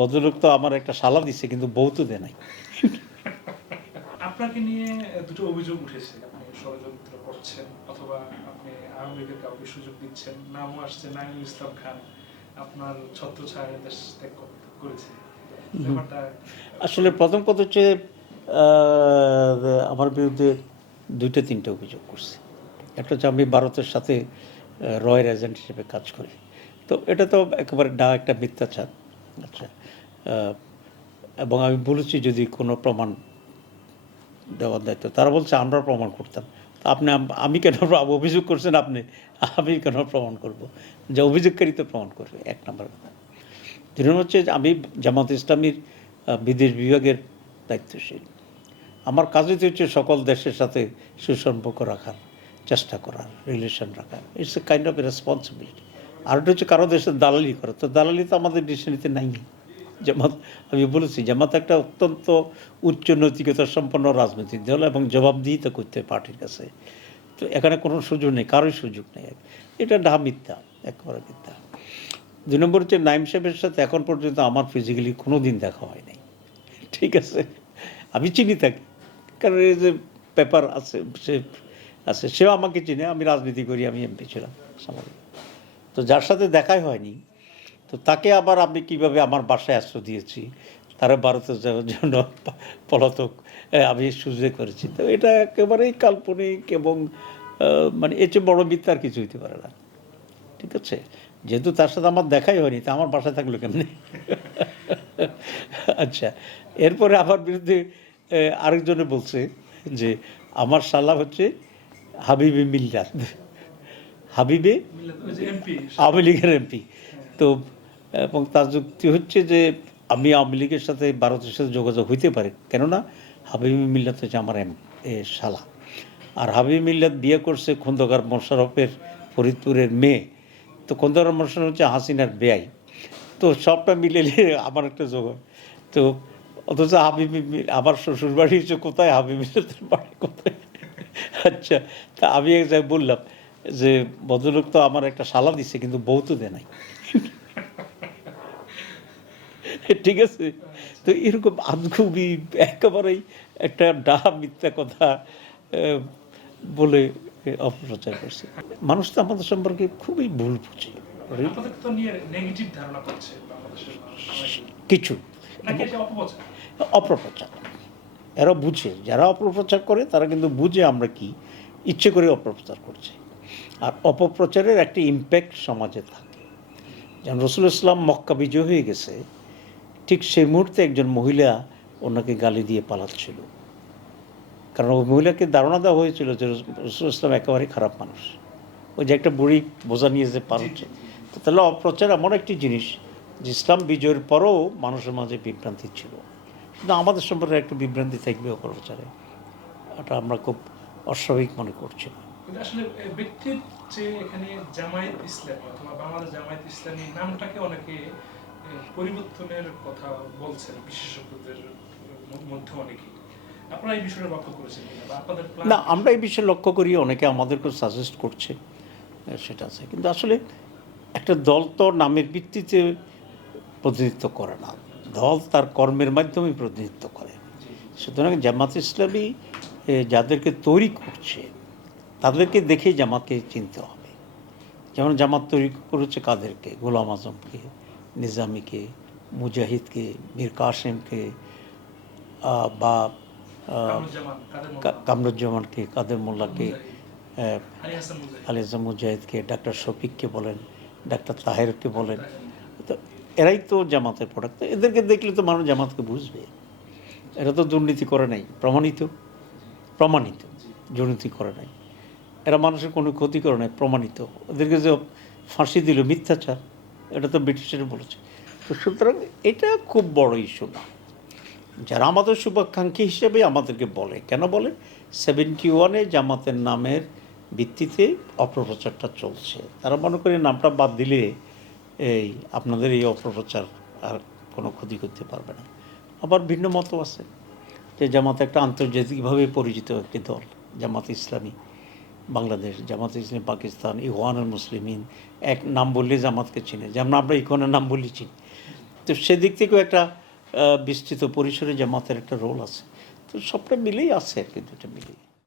ভদ্রলোক তো আমার একটা শালা দিচ্ছে, কিন্তু বউ তো দেয় নাই। আপনাকে নিয়ে দুটো অভিযোগ উঠেছে, আপনি ষড়যন্ত্র করছেন অথবা আপনি আওয়ামী লীগের কাউকে সুযোগ দিচ্ছেন। নামও আসছে নাঈমুল ইসলাম খান, আপনার ছত্রছায়ায় দেশ ত্যাগ করেছে। ব্যাপারটা আসলে প্রথম কথা হচ্ছে আমার বিরুদ্ধে দুইটা তিনটে অভিযোগ করছে। একটা হচ্ছে আমি ভারতের সাথে রয়ের এজেন্ট হিসেবে কাজ করি। তো এটা তো একেবারে একটা মিথ্যাচার। আচ্ছা, এবং আমি বলেছি যদি কোনো প্রমাণ দেওয়ার দায়িত্ব, তারা বলছে আমরা প্রমাণ করতাম। তা আপনি আমি কেন অভিযোগ করছেন আপনি, আমি কেন প্রমাণ করব? যে অভিযোগকারী তো প্রমাণ করবে, এক নম্বর কথা। দুই নম্বর হচ্ছে আমি জামাত ইসলামীর বিদেশ বিভাগের দায়িত্বশীল। আমার কাজই তো হচ্ছে সকল দেশের সাথে সুসম্পর্ক রাখার চেষ্টা করার, রিলেশন রাখার। It's a kind of responsibility. আর ওটা হচ্ছে কারো দেশের দালালি করা, তো দালালি তো আমাদের ডিকশনারিতে নাই। জামাত, আমি বলেছি, জামাত একটা অত্যন্ত উচ্চ নৈতিকতা সম্পন্ন রাজনৈতিক দল এবং জবাবদিহিতা করতে হয় পার্টির কাছে। তো এখানে কোনো সুযোগ নেই, কারোই সুযোগ নেই। এটা মিথ্যা, একেবারে মিথ্যা। দুই নম্বর হচ্ছে নাইম সাহেবের সাথে এখন পর্যন্ত আমার ফিজিক্যালি কোনো দিন দেখা হয় নাই, ঠিক আছে? আমি চিনি তাকে, কারণ এই যে পেপার আছে, সে আছে, সেও আমাকে চিনে। আমি রাজনীতি করি, আমি এমপি ছিলাম, স্বাভাবিক। তো যার সাথে দেখাই হয়নি, তো তাকে আবার আমি কিভাবে আমার বাসায় আশ্রয় দিয়েছি, তারা ভারতে যাওয়ার জন্য পলাতক আমি সুযোগ করেছি। তো এটা একেবারেই কাল্পনিক এবং মানে এর চেয়ে বড় মিথ্যা আর কিছু হইতে পারে না, ঠিক আছে? যেহেতু তার সাথে আমার দেখাই হয়নি, তা আমার বাসায় থাকলো কেমনি? আচ্ছা, এরপরে আমার বিরুদ্ধে আরেকজনে বলছে যে আমার শালা হচ্ছে হাবিবে মিল্লাত, হাবিবে আওয়ামী লীগের এমপি। তো এবং তার যুক্তি হচ্ছে যে আমি আওয়ামী লীগের সাথে ভারতের সাথে যোগাযোগ হইতে পারে, কেননা হাবিবি মিল্লাত হচ্ছে আমার শালা। আর হাবিবি মিল্লাত বিয়ে করছে খন্দকার মোশাররফের ফরিদপুরের মেয়ে। তো খন্দকার মোশাররফ হচ্ছে হাসিনার বেয়াই। তো সবটা মিলে আমার একটা জোগাড়। তো অথচ আমার শ্বশুরবাড়ি হচ্ছে কোথায়, হাবিবি মিল্লাতের বাড়ি কোথায়? আচ্ছা, তা আমি এক জায়গায় বললাম যে ভদ্রলোক তো আমার একটা শালা দিচ্ছে, কিন্তু বউ তো দেয় নাই। ঠিক আছে? তো এরকম আদগুবি একেবারেই একটা মিথ্যা কথা বলে অপপ্রচার করছে। মানুষ তো আমাদের সম্পর্কে খুবই ভুল বুঝে আপনাদের তো নিয়ে নেগেটিভ ধারণা করছে বাংলাদেশের মানুষ অনেকেই, কিছু নাকি এটা অপপ্রচার? অপপ্রচার। এরা বুঝে, যারা অপপ্রচার করে তারা কিন্তু বুঝে আমরা কি ইচ্ছে করে অপপ্রচার করছে। আর অপপ্রচারের একটা ইম্প্যাক্ট সমাজে থাকে। যেমন রসুল ইসলাম মক্কা বিজয় হয়ে গেছে, ঠিক সেই মুহূর্তে একজন মহিলা ওনাকে গালি দিয়ে পালাচ্ছিল। কারণ ওই মহিলাকে ধারণা দেওয়া হয়েছিল যে রসুল ইসলাম একেবারে খারাপ মানুষ। ওই যে একটা বুড়ি বোঝা নিয়ে যে পালাচ্ছে। তো তাহলে অপপ্রচার এমন একটি জিনিস যে ইসলাম বিজয়ের পরেও মানুষের মাঝে বিভ্রান্তি ছিল। কিন্তু আমাদের সম্পর্কে একটু বিভ্রান্তি থাকবে অপপ্রচারে, এটা আমরা খুব অস্বাভাবিক মনে করছি না। কিন্তু আসলে ব্যক্তির যে এখানে জামায়াত ইসলামী অথবা বাংলাদেশ জামায়াত ইসলামী নামটাকে অনেকে পরিবর্তনের কথা বলছেন, বিশেষজ্ঞদের মধ্যে অনেকেই। আপনারা এই বিষয়ে লক্ষ্য করেছেন কিনা, বা আপনাদের না, আমরা এই বিষয়ে লক্ষ্য করি, অনেকে আমাদেরকে সাজেস্ট করছে, সেটা আছে। কিন্তু আসলে একটা দল তো নামের ভিত্তিতে প্রতিনিধিত্ব করে না, দল তার কর্মের মাধ্যমে প্রতিনিধিত্ব করে। সুতরাং জামাত ইসলামী যাদেরকে তৈরি করছে তাদেরকে দেখেই জামাতকে চিনতে হবে। যেমন জামাত তৈরি করেছে কাদেরকে, গোলাম আজমকে, নিজামীকে, মুজাহিদকে, মীর কাসেমকে, বা কামরুজ্জামানকে, কাদের মোল্লাকে, আলী হাসান মুজাহিদকে, ডাক্তার শফিককে বলেন, ডাক্তার তাহেরকে বলেন। তো এরাই তো জামাতের প্রোডাক্ট। এদেরকে দেখলে তো মানুষ জামাতকে বুঝবে। এরা তো দুর্নীতি করে নাই, প্রমাণিত, প্রমাণিত দুর্নীতি করে নাই। এরা মানুষের কোনো ক্ষতি করে নাই, প্রমাণিত। ওদেরকে যে ফাঁসি দিল মিথ্যাচার, এটা তো ব্রিটিশের বলেছে। তো সুতরাং এটা খুব বড় ইস্যু না। যারা আমাদের শুভাকাঙ্ক্ষী হিসেবে আমাদেরকে বলে, কেন বলে, 71-এ জামাতের নামের ভিত্তিতে অপপ্রচারটা চলছে। তারা মনে করে নামটা বাদ দিলে এই আপনাদের এই অপপ্রচার আর কোনো ক্ষতি করতে পারবে না। আবার ভিন্ন মতও আছে যে জামাত একটা আন্তর্জাতিকভাবে পরিচিত একটি দল, জামাত ইসলামী বাংলাদেশ, জামাত ইসলামী পাকিস্তান, ইখওয়ানুল মুসলিমিন, এক নাম বললে জামাতকে চিনে, যেমন আমরা ইখওয়ানের নাম বললে চিনি। তো সেদিক থেকেও একটা বিস্তৃত পরিসরে জামাতের একটা রোল আছে। তো সবটা মিলেই আছে আর কি, দুটো মিলেই।